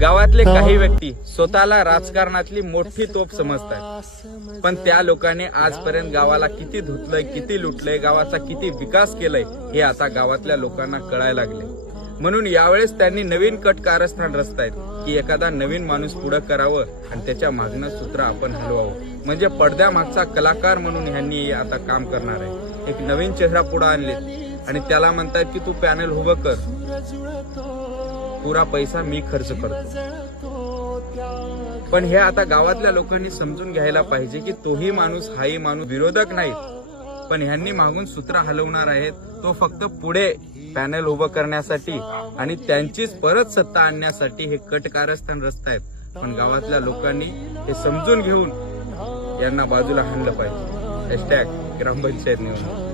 गावातले काही व्यक्ती स्वतःला राजकारणातली मोठी तोप समजतात, पण त्या लोकांनी आजपर्यंत गावाला किती धुतलंय, किती लुटलंय, गावाचा किती विकास केलाय हे आता गावातल्या लोकांना कळायला लागले. म्हणून यावेळेस त्यांनी नवीन कट कारस्थान रचतायत की एखादा नवीन माणूस पुढे करावं आणि त्याच्या मागणं सूत्र आपण हलवावं. म्हणजे पडद्यामागचा कलाकार म्हणून ह्यांनी आता काम करणार आहे. एक नवीन चेहरा पुढे आणले आणि त्याला म्हणतात की तू पॅनल उभं कर, पुरा पैसा मी खर्च करतो. पण हे आता गावातल्या लोकांनी समजून घ्यायला पाहिजे की तोही माणूस हाही माणूस विरोधक नाही, पण ह्यांनी मागून सूत्र हलवणार आहेत. तो फक्त पुढे पॅनल उभं करण्यासाठी आणि त्यांचीच परत सत्ता आणण्यासाठी हे कट कारस्थान रचतायत. पण गावातल्या लोकांनी हे समजून घेऊन यांना बाजूला हाणलं पाहिजे. # ग्रामपंचायत निवडणूक.